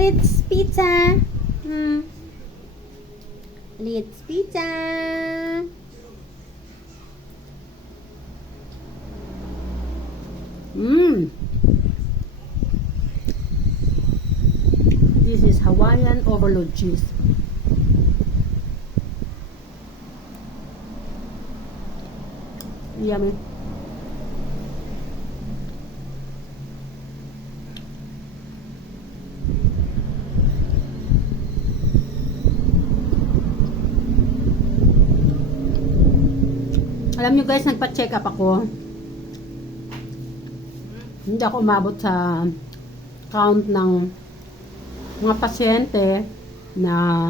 Let's pizza. Let's pizza. This is Hawaiian overload cheese. Yummy. Alam nyo guys, nagpa-check up ako. Hindi ako umabot sa count ng mga pasyente na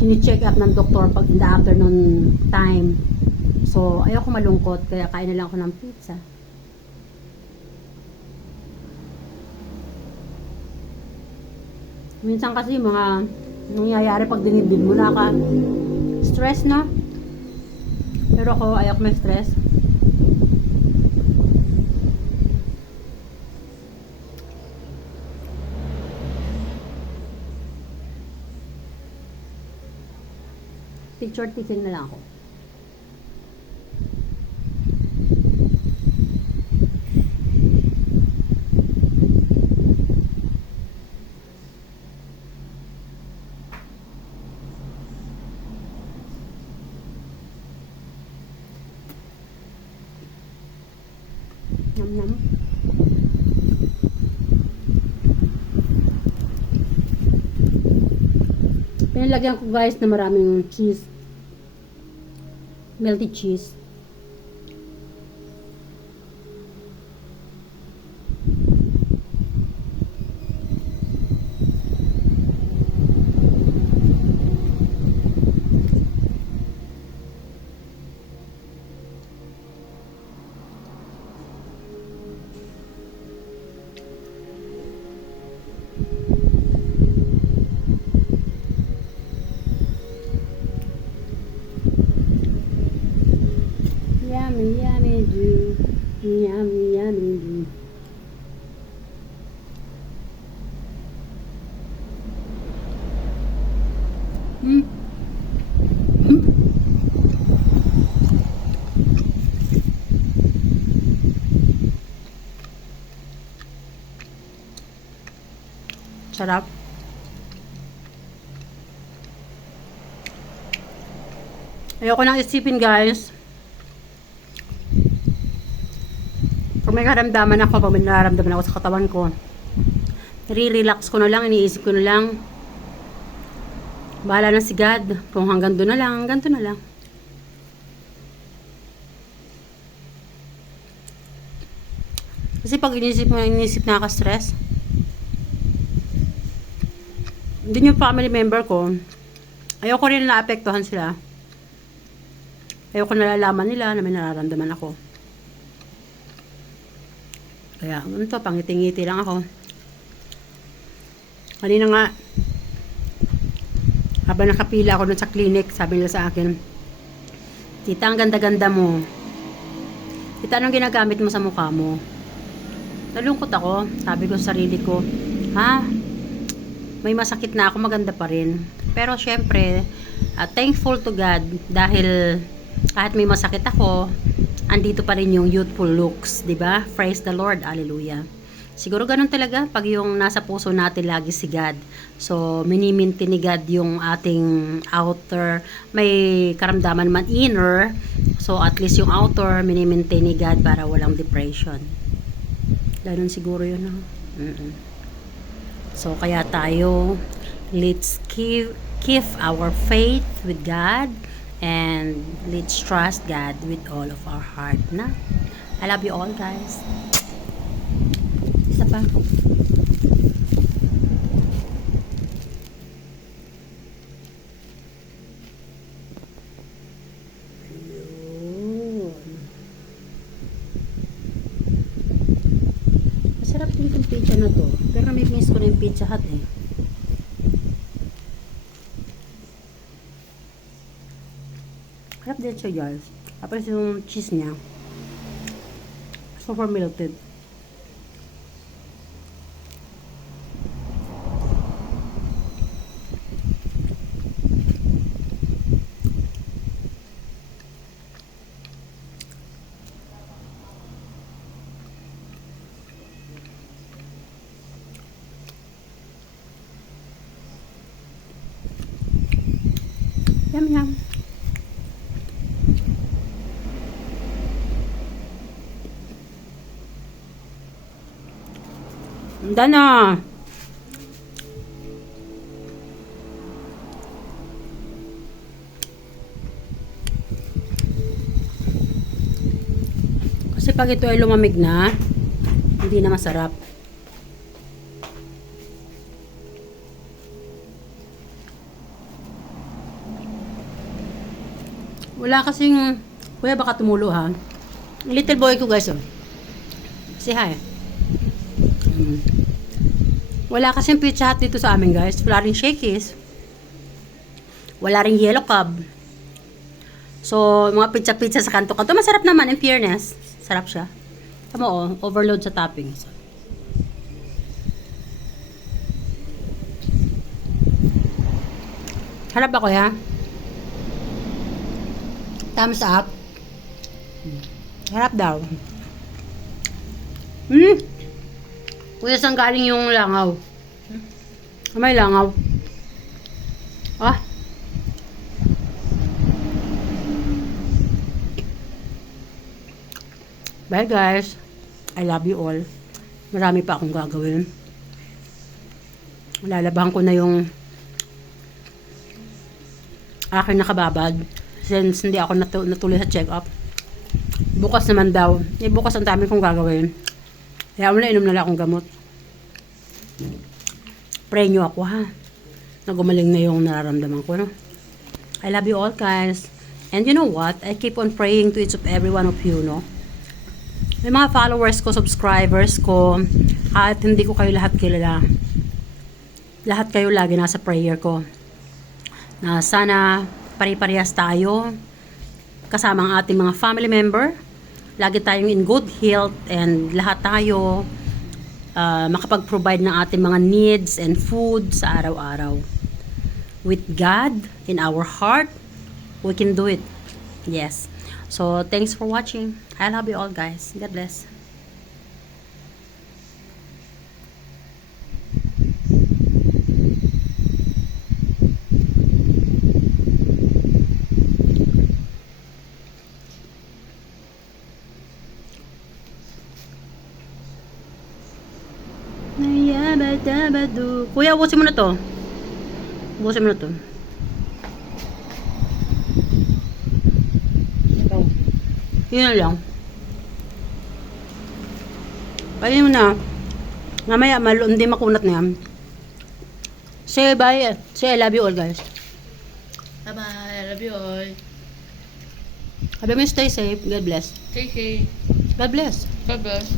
sini-check up ng doktor pag in the afternoon time. So, ayoko malungkot, kaya kain na lang ako ng pizza. Minsan kasi mga nangyayari pag dinibid mo na ka stress, no? Pero ako, ayoko may stress. Picture taking na lang ako. Nam nam. Pinalagyan ko guys na maraming cheese. Melted cheese. Yummy, yummy, do. Yummy, yummy, do. Sarap. Ayoko nang isipin guys. Kung may karamdaman ako, pag may nararamdaman ako sa katawan ko, nire-relax ko na lang, iniisip ko na lang, bahala na si God. Kung hanggang doon na lang, hanggang doon na lang. Kasi pag inisip nakaka-stress. Hindi yung family member ko, ayoko rin naapektuhan sila. Ayoko nalalaman nila na may nararamdaman ako. Kaya, ganito, pangiti-ngiti lang ako. Kanina nga, habang nakapila ako dun sa clinic, sabi nila sa akin, "Tita, ang ganda-ganda mo. Tita, anong ginagamit mo sa mukha mo?" Nalungkot ako. Sabi ko sa sarili ko, ha? May masakit na ako, maganda pa rin. Pero syempre, thankful to God dahil kahit may masakit ako, andito pa rin yung youthful looks, 'di ba? Praise the Lord, hallelujah. Siguro ganun talaga pag yung nasa puso natin lagi si God. So, miniminti ni God yung ating outer, may karamdaman man inner. So, at least yung outer, miniminti ni God para walang depression. Ganun siguro yun, no? So, kaya tayo, let's keep our faith with God and let's trust God with all of our heart, na? I love you all, guys. Isa pa. Masarap din itong pizza na to. Pero nami-miss ko na yung Pizza Hut eh. Harap din siya guys. Tapos yung cheese niya, super melted. Yum, yum. Handa na. Kasi pag ito ay lumamig na, hindi na masarap. Wala kasing, kuya baka tumulo ha. Little boy ko guys oh. Say hi. Wala kasing Pizza Hut dito sa amin guys. Wala rin Shakey's. Wala rin Yellow Cub. So, mga pizza-pizza sa kanto-kanto. Masarap naman, in fairness. Sarap siya. Tama oh, overload sa toppings. Harap ako ya. Thumbs up. Harap daw. Kuya, saan galing yung langaw? May langaw. Ah. Bye guys. I love you all. Marami pa akong gagawin. Lalabahan ko na yung aking nakababad. Since hindi ako natuloy sa check-up. Bukas naman daw. Bukas ang dami kong gagawin. Kaya wala, inom na lang akong gamot. Pray nyo ako ha. Na gumaling na yung nararamdaman ko, no? I love you all guys. And you know what? I keep on praying to each of every one of you, no? May mga followers ko, subscribers ko, at hindi ko kayo lahat kilala. Lahat kayo lagi nasa prayer ko. Na sana pare-parehas tayo kasama ang ating mga family member. Lagi tayong in good health and lahat tayo makapag-provide ng ating mga needs and food sa araw-araw. With God in our heart, we can do it. Yes. So, thanks for watching. I love you all guys. God bless. Kuya, ubusin mo na to. Ubusin mo na to. Yun na lang. Kainin mo na. Mamaya, hindi makunat na yan. Say bye. Say I love you all guys. Bye-bye. I love you all. Sabi mo stay safe. God bless. Stay safe. God bless. God bless.